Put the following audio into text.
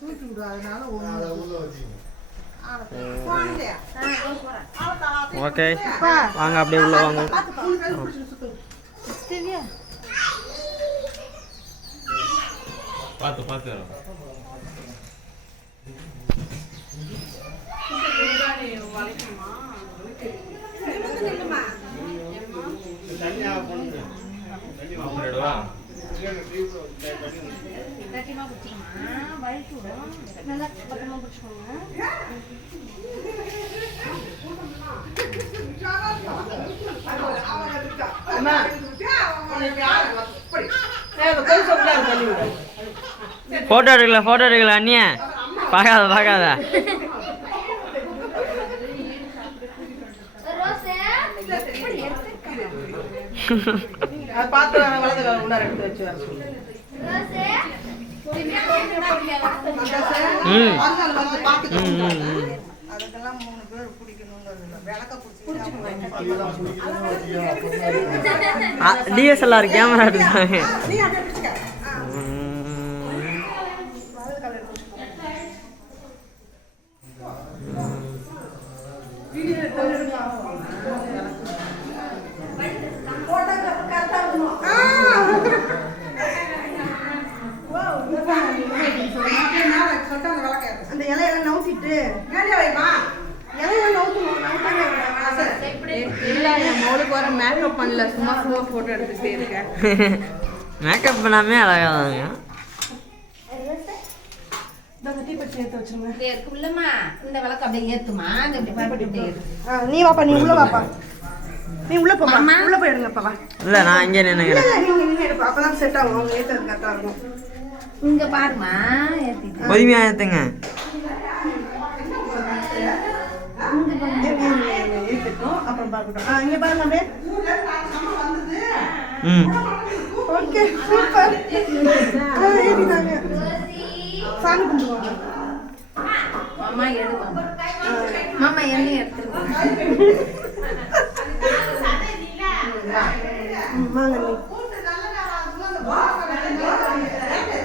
தூக்கி விடு அதனால ஓகே வாங்க அப்படியே உள்ள வாங்க. பார்த்து பார்த்து போட்டோ எடுக்கல அண்ணிய பார்க்காத DSLR கேமரா எடுத்தாங்க. அந்த இலையெல்லாம் நவுத்திட்டு மோளுக்கு வர மேக்கப் பண்ணல, சும்மா போட்டோ எடுத்துட்டே இருக்கேன். மேக்கப் பண்ணாமே அழகாதாங்க. நீ வாப்பா, நீ உள்ள வாப்பா, நீ உள்ள போப்பா, உள்ள போய் எடுங்கப்பா. இல்ல நான் இங்கே நின்னுக்கிறேன். அப்பதான் செட் ஆகும், அவங்க ஏற்றது கரெக்டா இருக்கும். இங்க பாருமா, பொறுமையா ஏத்துங்க. அப்புறம் பார்க்கட்டும். இங்க பாருங்க அப்படியே. Okay super. ஏறினாங்க. சாமி கும்பிடுவாங்க. மாமா எடுவாங்க. மாமா என்ன எடுத்துருவாங்க. வாங்க